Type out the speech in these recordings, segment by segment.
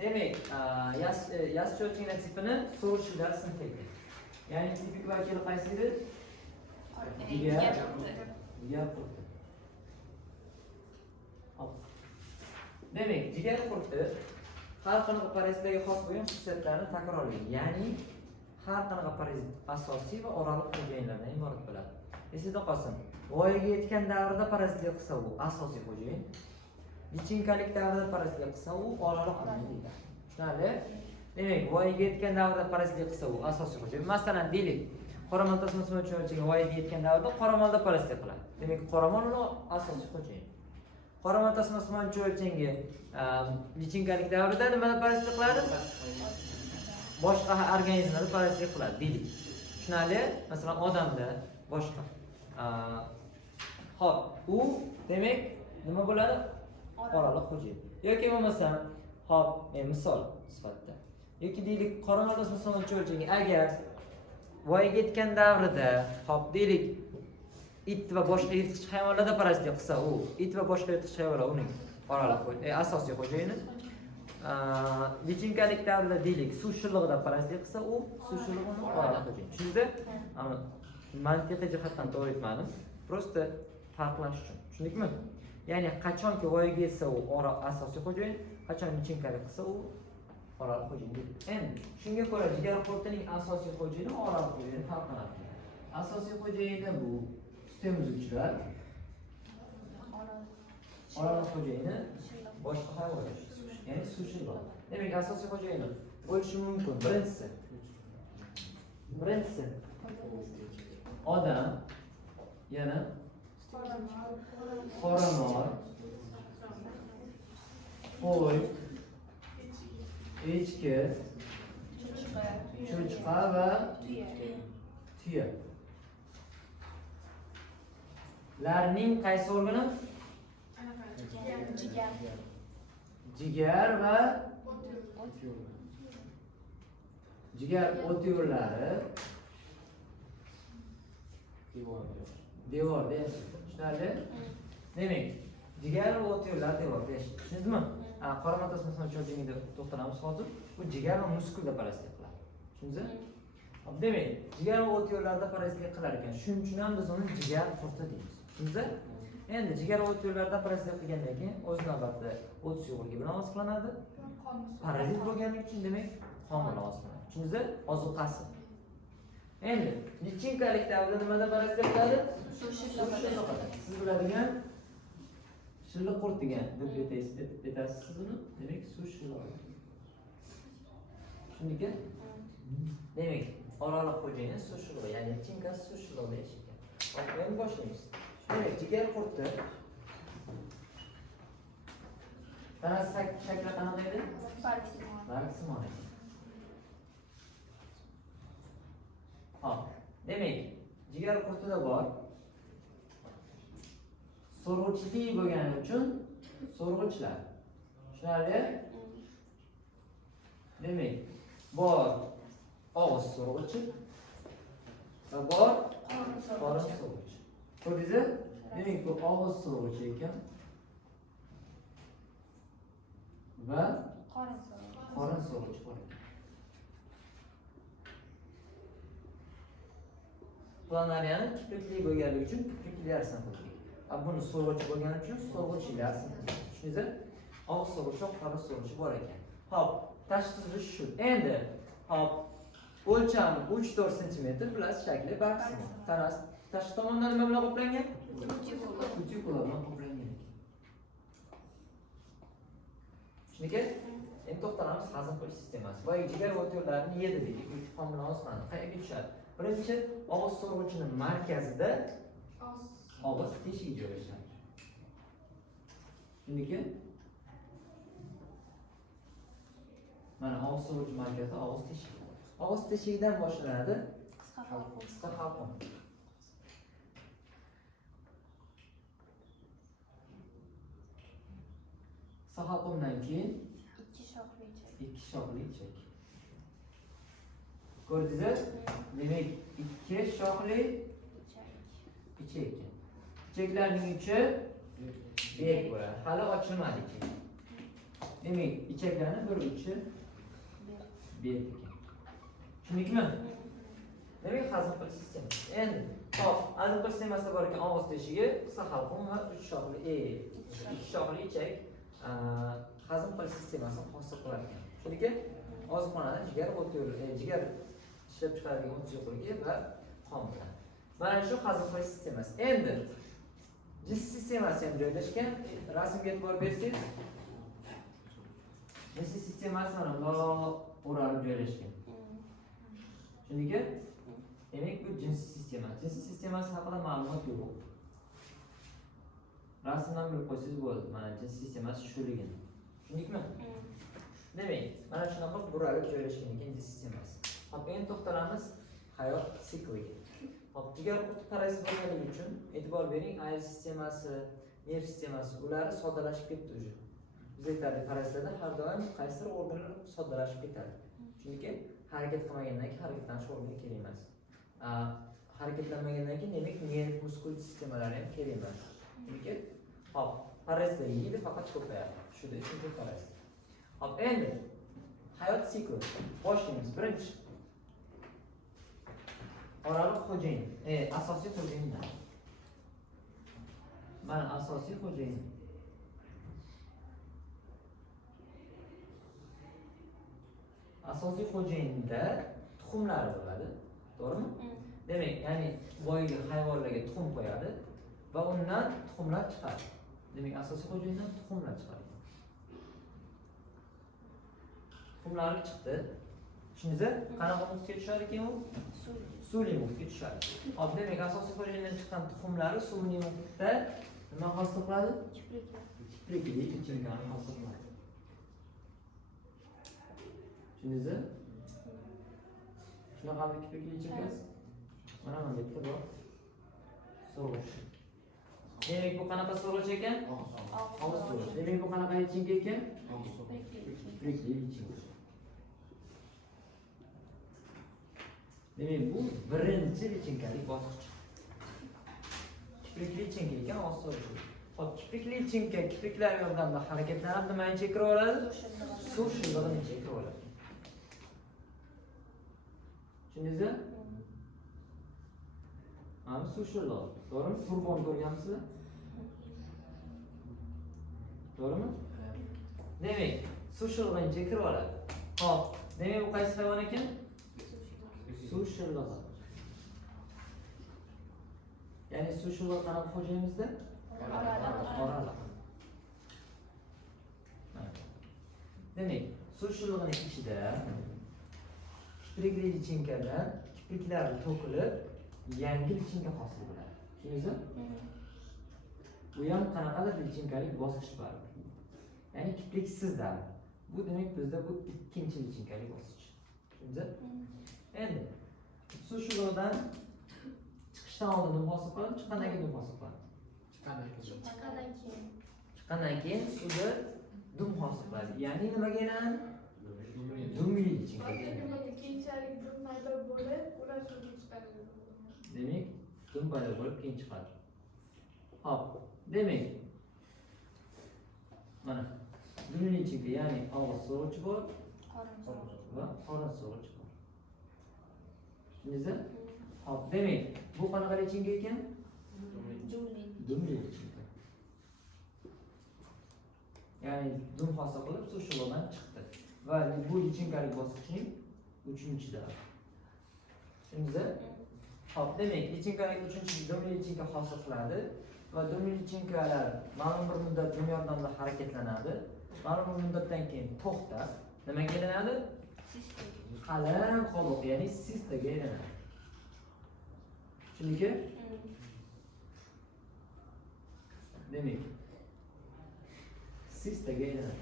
Demek, yaz cho'lchigini tipini so'rishuvlar sinf ekan. Ya'ni tipik vakili qaysi edi? Jigar qurti. Hop. Demek, jigar qurti har qanaqa parazitlarga xos bo'lgan xususiyatlarni takrorlaydi. Ya'ni har qanaqa parazit asosiy va oraliq xo'jayinlardan iborat bo'ladi. Esingizda qolsin. Voyaga yetgan davrda parazitlik qilsa u asosiy xo'jayin. Lichinkalik davrida parazitlik qilsa u oraliq xo'jayin deyiladi. Tushunarli? Demak, voyaga yetgan davrda parazitlik qilsa u asosiy xo'jayin. Masalan, deylik, qoramol tasmasini cho'lchiga voyaga yetgan davrda qoramolda parazitlik qiladi. Demak, qoramol uni asosiy xo'jayin. Qoramol tasmasini cho'lchingi lichinkalik davrida nimada parazitlik qiladi? Boshqa organizmlarda parazitlik qiladi deylik. Tushunarli? Masalan, odamda boshqa. Hop, u demak nima bo'ladi? Oraliq xo'jayin. Yoki bo'lmasam, hop, misol sifatida. Yoki deylik, qoramol tasmasini cho'lchingi agar voyaga yetgan davrida, hop, deylik, it va boshqa yirtqich hayvonlarda parazitlik qilsa, u it va boshqa yirtqich hayvonlar uning oraliq asosiy xo'jayini. Lichinkalik davrida deylik, suv shilig'ida parazitlik qilsa, u suv shilig'ining oraliq xo'jayini. Shunda mantiqiy jihatdan to'g'ri aytmadim, prosta farqlash uchun. Tushundikmi? Ya'ni qachonki voyaga yetsa u asosiy xo'jayin, qachon lichinkalik qilsa u oraliq xo'jayin deydi. Endi shunga ko'ra jigar qurtining asosiy xo'jayini oraliq xo'jayin farqlanadi. Asosiy xo'jayini bu sut emizuvchilar. Oraliq xo'jayini boshqa hayvonlar. Ya'ni suv shilig'i. Demak, asosiy xo'jayini bo'lishi mumkin. Birinchisi odam, yana qoramol, qo'y, echki, cho'chqa va tuya. Larning qaysi organi? Jigar va jigar o't yo'llari devorda yashaydi. Tushunarli? Demak, jigar va o't yo'llari devorda yashaydi. Tushundingizmi? Qoramol tasmasini cho'lchigida to'xtalamiz hozir. Bu jigar va muskulda parazitlik qiladi. Tushundingizmi? Demak, jigar va o't yo'llarida parazitlik qilar ekan. Shuning uchun ham biz uni jigar qurti deymiz. Tushundingizmi? Endi jigar va o't yo'llarida parazitlik qilgandan keyin o'z navbatida o't suyuqligi bilan oziqlanadi. Parazit bo'lganligi uchun demak qon bilan oziqlanadi. Tushundingizmi? Ozuqasi. Endi lichinkalik davrida nimada parazitlik qiladi? Suv shilig'ida. Siz biladigan shilliq qurt degan deb aytasiz siz uni. Demak, suv shilig'i. Tushundingizmi? Demak, oraliq xo'jayini suv shilig'i, ya'ni lichinkasi suv shilig'ida yashaydi. Hop, endi boshlaymiz. Demak, jigar qurti tanasi shakli qanaqa edi? Bargsimon edi. Hop, demak, jigar qurtida bor so'rg'uchli bo'lgani uchun so'rg'uchlar. Tushunarli? Demak, bor og'iz so'rg'uchi va bor qorin so'rg'uchi. Ko'rdingizmi? Demak, bu og'iz so'rg'uchi ekan va qorin so'rg'uchi bor ekan. Planariyani kiprikli bo'lganligi uchun kipriklilar sinfi. Buni so'rg'uchi bo'lgani uchun so'rg'uchilar sinfi. Tushundingizmi? Og'iz so'rg'uchi, qorin so'rg'uchi bor ekan. Hop, tashqi tuzish shu. Endi hop, o'lchami 3-4 sm plus shakli bargsimon. Tanas tashqi tomondan nima bilan qoplangan? Kutikular bilan qoplangan. Tushundingizmi? Endi to'xtalamiz hazm qilish sistemasi. Voy jigar o't yo'llarini yedi dedik. Qon bilan oziqlanadi. Qayerga tushadi? Birinchi og'iz so'rg'uchining markazida og'iz teshigi joylashadi. Tushundingizmi? Mana og'iz so'rg'uchi markazida og'iz teshigi. Og'iz teshigidan boshlanadi qisqa halqum. Qisqa halqumdan keyin ikki shoxli ichak. Ko'rdingizmi? Demak, ikki shoxli ichak. Ichaklarning uchi berk bo'ladi. Hali ochilmadi ichak. Demak, ichaklarni bir uchi berdik. Tushundikmi? Demak, hazm qilish sistemasi. Endi, hop, hazm qilish sistemasida bor ekan og'iz teshigi, qisqa halqum va 3 shoxli ikki shoxli ichak hazm qilish sistemasini hosil qilar ekan. Chunki oziqxonada jigar o't yo'li, jigar ishlab chiqaradigan o't yo'qligi va qon bilan. Mana shu hazm qilish sistemasi. Endi jinsiy sistemasi ham joylashgan. Rasmga e'tibor bersangiz, jinsiy sistemasi mana bundoq o'ralib joylashgan. Chunki demak bu jinsiy sistema. Jinsiy sistemasi haqida ma'lumot yo'q. Rasmdan bilib qo'ysangiz bo'ladi. Mana jinsiy sistemasi shuligini. Tushundikmi? Demak, mana shunaqa buralib joylashgan ekan jinsiy sistemasi. Hop, endi to'xtalamiz hayot sikliga. Hop, jigar qurti parazit bo'lganligi uchun e'tibor bering, ayr sistemasi, nerv sistemasi, ular soddalashib ketdi уже. Biz aytaylik, parazitlarda har doim qaysidir organlar soddalashib ketadi. Chunki harakat qilmagandan keyin harakatlanish organi kerak emas. Harakatlanmagandan keyin demak nerv muskul sistemalari ham kerak emas. Chunki hop, parazitlar yeydi, faqat ko'payadi. Shuning uchun bu parazit. Hop, endi hayot sikli. Boshlaymiz. Birinchi oraliq xo'jayin, asosiy xo'jayinlar. Mana asosiy xo'jayin. Asosiy xo'jayinda tuxumlar bo'ladi, to'g'rimi? Demak, ya'ni boyagi hayvonlarga tuxum qo'yadi va undan tuxumlar chiqadi. Demak, asosiy xo'jayindan tuxumlar chiqadi. Tuxumlar chiqdi. Shunda qanaqa muhitga tushadi keyin u? Suvli muhitga tushadi. Hop, demak, asosiy xo'jayindan chiqqan tuxumlari suvli muhitda nima hosil qiladi? Kiprikli ichimliklarni hosil qiladi. Tushundingizmi? Shunaqa kiprikli ichimlik. Mana bu yerda bor. So'g'ish. Demak, bu qanaqa so'g'ish ekan? Og'iz so'g'ish. Demak, bu qanaqa ichimlik ekan? Kiprikli ichimlik. Demak, bu birinchi lichinkalik bosqich. Kiprikli lichinka ekan, og'iz so'g'ish. Hop, kiprikli lichinka kipriklar yordamida harakatlanib nimani chekira oladi? Suv shilig'ini chekira oladi. Tushundingizmi? Mana suv shilig'i. To'g'rimi? Turbon ko'rganmisizlar? To'g'rimi? Demak, suv shilig'ini chekira oladi. Hop, demak, bu qaysi hayvon ekan? Suv shilig'i. Ya'ni suv shilig'i qanaqa xo'jayinimizda? Oraliq. Demak, suv shilig'ining ichida kiprikli lichinkadan kipriklar to'kilib, yangi lichinka hosil bo'ladi. Tushundingizmi? Bu ham qanaqadir lichinkalik bosqich bor. Ya'ni kipriksiz davr. Bu demak bizda bu ikkinchi lichinkalik bosqich. Tushundingizmi? Endi suv shilig'idan chiqishdan oldin nima hosil qiladi? Chiqqandan keyin nima hosil qiladi? Chiqqandan keyin suvda dum hosil qiladi. Ya'ni nimaga aylanadi? Dumli lichinka. Keyinchalik dum paydo bo'lib, ular suvga chiqadi. Demak, dum paydo bo'lib keyin chiqadi. Hop, demak, mana dumli lichinka, ya'ni og'iz so'g'ich bor va qorin so'g'ich bor. Tushundingizmi? Hop, demak, bu qanaqa lichinka ekan? Dumli lichinka. Ya'ni dum hosil qilib suv shilig'idan chiqdi. Va bu lichinkalik bosqichning 3-davri. Tushundingizmi? Hop, demak, lichinkalik 3-dumli lichinka hosil qiladi va dumli lichinkalar ma'lum bir muddat dum yordamida harakatlanadi. Ma'lum bir muddatdan keyin to'xtab, nimaga aylanadi? Qalin qobiq, ya'ni sistaga aylanadi. Chunki demak, sistaga aylanadi.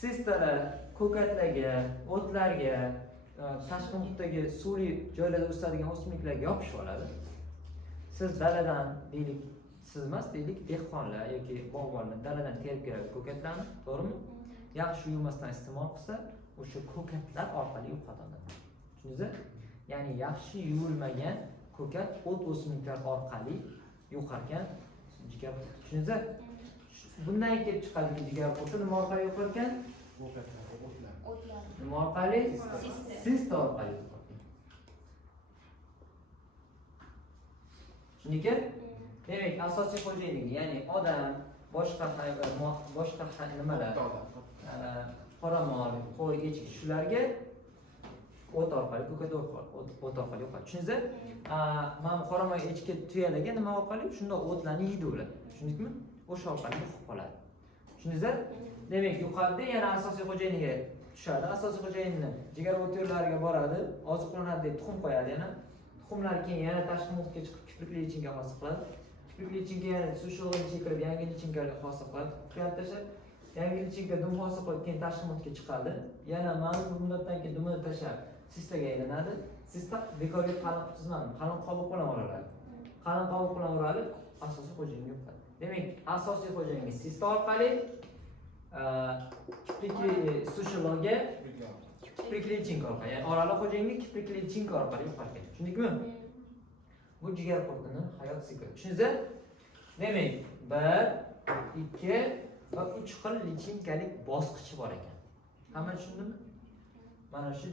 Sistalar ko'katlarga, o'tlarga, tashqi muhitdagi suvli joylarda o'sadigan o'simliklarga yopishib oladi. Siz daladan deylik, siz emas, deylik, dehqonlar yoki bog'bonlar daladan terib keladi ko'katlarni, to'g'rimi? Yaxshi yuvmasdan iste'mol qilsa, o'sha ko'katlar orqali yo'qotadi. Tushundingizmi? Ya'ni yaxshi yuvilmagan ko'kat o't o'simliklar orqali yo'qarkan jigar. Tushundingizmi? bundan kelib chiqadiki jigar qurti nima orqali yuqar ekan? O'tlar. Nima orqali? Sista. Sista orqali yuqar ekan. Tushundingmi? Demak, asosiy xo'jaligi, ya'ni odam, boshqa hayvon, boshqa nimalar, qoramol, qo'y, echki shularga o't orqali, ko'kat o't orqali yuqadi. Tushundingizmi? Mana qoramol, echki, tuyalarga nima orqali? Shunda o'tlarni yeydi ular. Tushundingmi? O'sha orqali yuqib qoladi. Tushundingizmi? Demak, yuqarida yana asosiy xo'jayiniga tushadi. Asosiy xo'jayinni jigar o't yo'llariga boradi, oziqlanadi deb tuxum qo'yadi yana. Tuxumlar keyin yana tashqi muhitga chiqib kiprikli lichinka hosil qiladi. Kiprikli lichinka yana suv sho'g'ini ichiga kirib yangi lichinkalar hosil qiladi. Qiyam tashlab yangi lichinka dum hosil qilib keyin tashqi muhitga chiqadi. Yana ma'lum bir muddatdan keyin dumini tashlab sistaga aylanadi. Sista bekorga qalin tizmani, qalin qobiq bilan o'raladi. Qalin qobiq bilan o'ralib asosiy xo'jayinga yuqadi. Demak, asosiy xo'jayinga sista orqali kiprikli sushilonga kiprikli lichinka orqali, ya'ni oraliq xo'jayinga kiprikli lichinka orqali yuqar ekan. Tushundingmi? Bu jigar qurtining hayot sikli. Tushundingizmi? Demak, 1, 2 va 3 xil lichinkalik bosqichi bor ekan. Hamma tushundimi? Mana shu